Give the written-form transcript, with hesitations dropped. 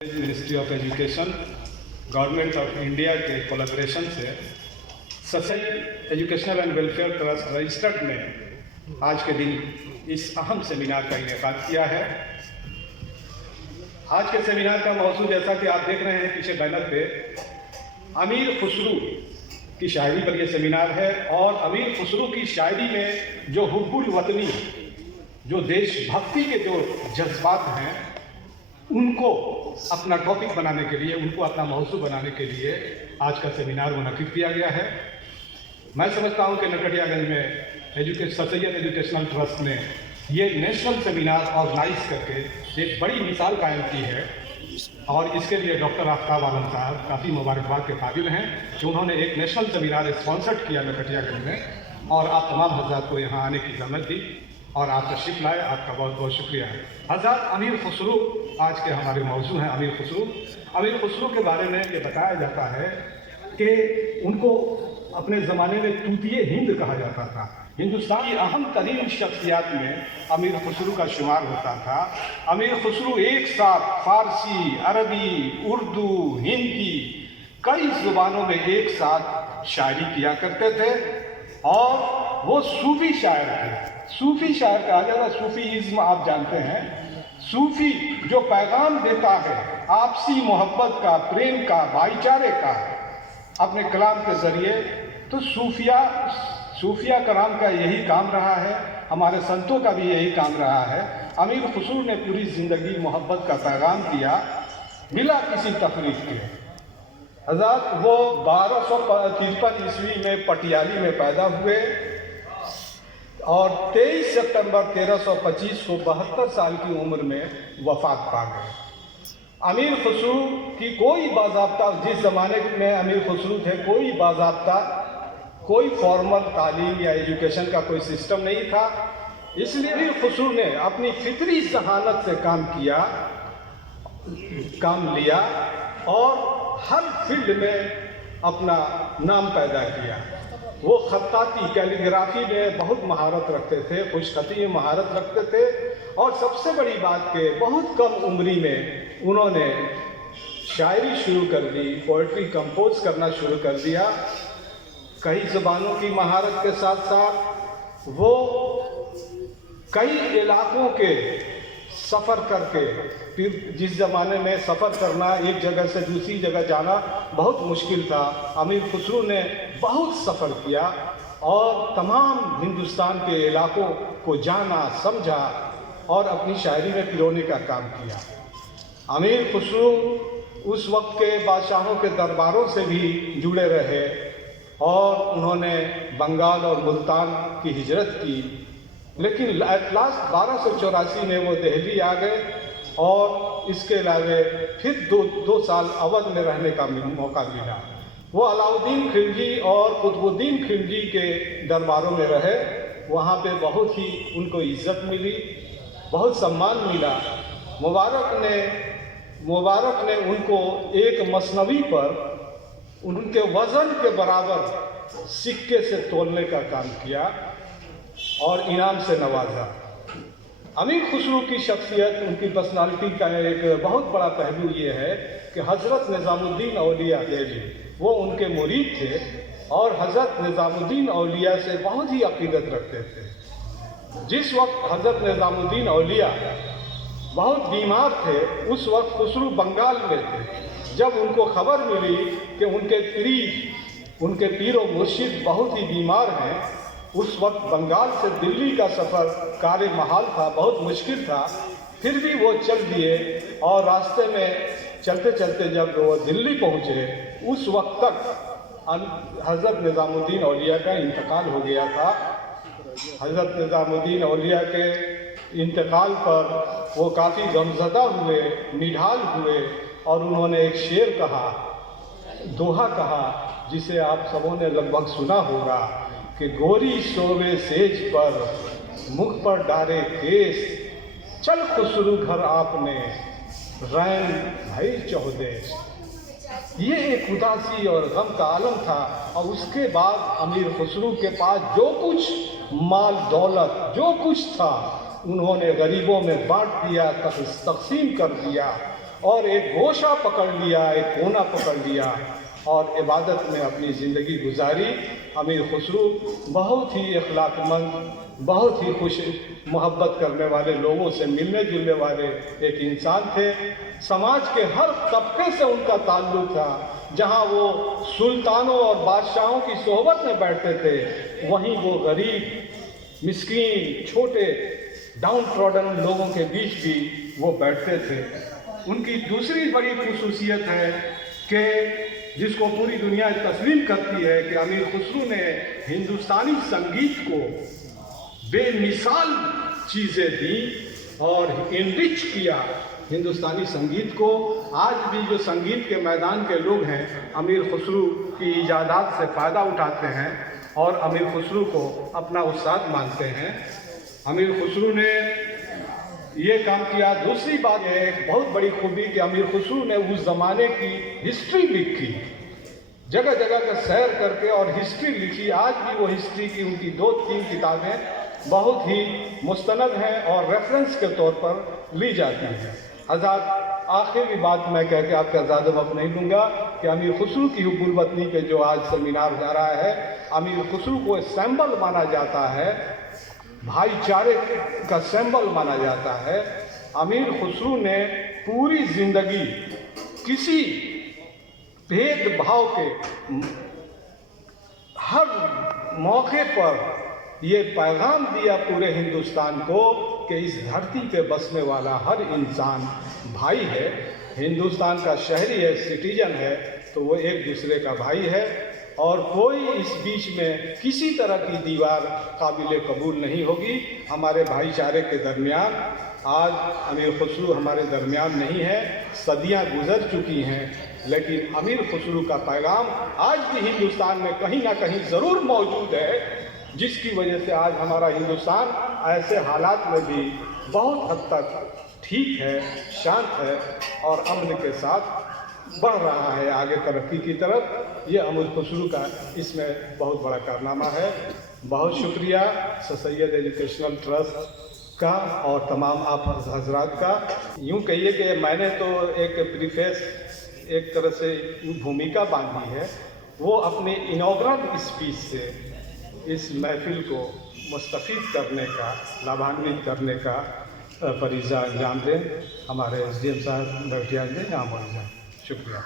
Ministry of education government of India के collaboration से social educational and welfare trust registered ने आज के दिन इस अहम सेमिनार का इनेकाद किया है। आज के सेमिनार का मौजू जैसा कि आप देख रहे हैं पीछे बैनर पे, अमीर खुसरू की शायरी पर यह सेमिनार है। और अमीर खुसरू की शायरी में जो हुब्बुल वतनी, जो देशभक्ति के जो जज्बात हैं, उनको अपना टॉपिक बनाने के लिए, उनको अपना मौजू बनाने के लिए आज का सेमिनार मुनक्किद किया गया है। मैं समझता हूं कि नरकटियागंज में ससैयद एजुकेशनल ट्रस्ट ने ये नेशनल सेमिनार ऑर्गेनाइज करके एक बड़ी मिसाल कायम की है। और इसके लिए डॉक्टर आफ्ताब आलम साहब काफ़ी मुबारकबाद के काबिल हैं कि उन्होंने एक नेशनल सेमिनार स्पॉन्सर्ड किया नरकटियागंज में, और आप तमाम हज़रात को यहाँ आने की ज़हमत दी और आप तशरीफ़ लाए। आपका बहुत बहुत शुक्रिया है। हज़रत अमीर खुसरू आज के हमारे मौजू हैं। अमीर खुसरू के बारे में ये बताया जाता है कि उनको अपने ज़माने में तूतिए हिंद कहा जाता था। हिंदुस्तान की अहम तरीन शख्सियात में अमीर खुसरू का शुमार होता था। अमीर खुसरू एक साथ फ़ारसी, अरबी, उर्दू, हिंदी कई ज़ुबानों में एक साथ शायरी किया करते थे। और वो सूफ़ी शायर थे। सूफ़ी शायर कहा जाता है, सूफ़ीज़्म आप जानते हैं। सूफ़ी जो पैगाम देता है आपसी मोहब्बत का, प्रेम का, भाईचारे का अपने कलाम के ज़रिए, तो सूफिया कलाम का यही काम रहा है। हमारे संतों का भी यही काम रहा है। अमीर खुसरू ने पूरी ज़िंदगी मोहब्बत का पैगाम दिया बिला किसी तफरीक के। हज़रत वो 1253 ईस्वी में पटियाली में पैदा हुए और 23 सितंबर 1325 को 72 साल की उम्र में वफ़ात पा गए। अमीर खुसरू की कोई बाज़ाब्ता, जिस ज़माने में अमीर खुसरू थे, कोई बाज़ाब्ता, कोई फॉर्मल तालीम या एजुकेशन का कोई सिस्टम नहीं था। इसलिए अमीर खुसरू ने अपनी फितरी जहानत से काम लिया और हर फील्ड में अपना नाम पैदा किया। वो खत्ताती, कैलीग्राफी में बहुत महारत रखते थे, खुशखती में महारत रखते थे। और सबसे बड़ी बात के बहुत कम उम्री में उन्होंने शायरी शुरू कर दी, पोइट्री कंपोज करना शुरू कर दिया। कई ज़बानों की महारत के साथ साथ वो कई इलाकों के सफ़र करके, फिर जिस ज़माने में सफ़र करना, एक जगह से दूसरी जगह जाना बहुत मुश्किल था, अमीर खुसरू ने बहुत सफ़र किया और तमाम हिंदुस्तान के इलाकों को जाना, समझा और अपनी शायरी में पिरोने का काम किया। अमीर खुसरू उस वक्त के बादशाहों के दरबारों से भी जुड़े रहे और उन्होंने बंगाल और मुल्तान की हिजरत की। लेकिन एट लास्ट 1284 में वो दिल्ली आ गए और इसके अलावे फिर दो साल अवध में रहने का मौका मिला। वो अलाउद्दीन खिलजी और कुतुबुद्दीन खिलजी के दरबारों में रहे। वहाँ पे बहुत ही उनको इज्जत मिली, बहुत सम्मान मिला। मुबारक ने उनको एक मसनवी पर उनके वज़न के बराबर सिक्के से तोलने का काम किया और इनाम से नवाजा। अमीर खुसरू की शख्सियत, उनकी पर्सनालिटी का एक बहुत बड़ा पहलू ये है कि हज़रत निज़ामुद्दीन औलिया देवी, वो उनके मुरीद थे और हज़रत निज़ामुद्दीन औलिया से बहुत ही अक़ीदत रखते थे। जिस वक्त हज़रत निज़ामुद्दीन औलिया बहुत बीमार थे, उस वक्त खुसरू बंगाल में थे। जब उनको खबर मिली कि उनके पीर व मुर्शिद बहुत ही बीमार हैं, उस वक्त बंगाल से दिल्ली का सफ़र कार महाल था, बहुत मुश्किल था। फिर भी वो चल दिए और रास्ते में चलते चलते जब वो दिल्ली पहुँचे, उस वक्त तक हज़रत निज़ामुद्दीन औलिया का इंतकाल हो गया था। हज़रत निज़ामुद्दीन औलिया के इंतकाल पर वो काफ़ी गमज़दा हुए, निढाल हुए और उन्होंने एक शेर कहा, दोहा कहा, जिसे आप सबों ने लगभग सुना होगा कि गोरी सोवे सेज पर, मुख पर डारे केस, चल खुसरू घर आपने, रैन भई चौदेश। ये एक उदासी और गम का आलम था। और उसके बाद अमीर खुसरू के पास जो कुछ माल दौलत, जो कुछ था, उन्होंने गरीबों में बांट दिया, तकसीम कर दिया। और एक गोशा पकड़ लिया, एक कोना पकड़ लिया और इबादत में अपनी ज़िंदगी गुजारी। अमीर खुसरो बहुत ही अखलाकमंद, बहुत ही खुश मोहब्बत करने वाले, लोगों से मिलने जुलने वाले एक इंसान थे। समाज के हर तबके से उनका ताल्लुक़ था। जहाँ वो सुल्तानों और बादशाहों की सोहबत में बैठते थे, वहीं वो गरीब, मिस्कीन, छोटे, डाउन ट्रॉडन लोगों के बीच भी वो बैठते थे। उनकी दूसरी बड़ी खुसूसियत है कि जिसको पूरी दुनिया तस्लीम करती है कि अमीर खुसरो ने हिंदुस्तानी संगीत को बेमिसाल चीज़ें दी और इनरिच किया हिंदुस्तानी संगीत को। आज भी जो संगीत के मैदान के लोग हैं, अमीर खुसरो की इजादात से फ़ायदा उठाते हैं और अमीर खुसरो को अपना उस्ताद मानते हैं। अमीर खुसरो ने ये काम किया। दूसरी बात है, एक बहुत बड़ी खूबी कि अमीर खुसरो ने उस ज़माने की हिस्ट्री लिखी, जगह जगह का सैर करके और हिस्ट्री लिखी। आज भी वो हिस्ट्री की उनकी 2-3 किताबें बहुत ही मुस्तनद हैं और रेफरेंस के तौर पर ली जाती हैं। हज़रात, आखिरी बात मैं कह के आपका ज़्यादा वक्त नहीं लूँगा कि अमीर खुसरो की हुब्बुल वतनी पे जो आज सेमिनार जा रहा है, अमीर खुसरो को सिंबल माना जाता है, भाईचारे का सिंबल माना जाता है। अमीर खुसरो ने पूरी ज़िंदगी किसी भेदभाव के हर मौके पर ये पैगाम दिया पूरे हिंदुस्तान को कि इस धरती पे बसने वाला हर इंसान भाई है। हिंदुस्तान का शहरी है, सिटीजन है, तो वो एक दूसरे का भाई है और कोई इस बीच में किसी तरह की दीवार काबिल कबूल नहीं होगी हमारे भाईचारे के दरमियान। आज अमीर खुसरो हमारे दरमियान नहीं है, सदियां गुजर चुकी हैं, लेकिन अमीर खुसरो का पैगाम आज भी हिंदुस्तान में कहीं ना कहीं ज़रूर मौजूद है, जिसकी वजह से आज हमारा हिंदुस्तान ऐसे हालात में भी बहुत हद तक ठीक है, शांत है और अमन के साथ बढ़ रहा है आगे तरक्की की तरफ। ये अमीर खुसरो का इसमें बहुत बड़ा कारनामा है। बहुत शुक्रिया सर सैयद एजुकेशनल ट्रस्ट का और तमाम आप हजरात का। यूँ कहिए कि मैंने तो एक प्रीफेस, एक तरह से भूमिका बांधी है, वो अपने इनॉग्रल स्पीच से इस महफिल को मुस्तफ़ीद करने का, लाभान्वित करने का फरीज़ा अंजाम दें। हमारे SDM साहब बैठिया दें, यहाँ मौजूद हैं। शुक्रिया।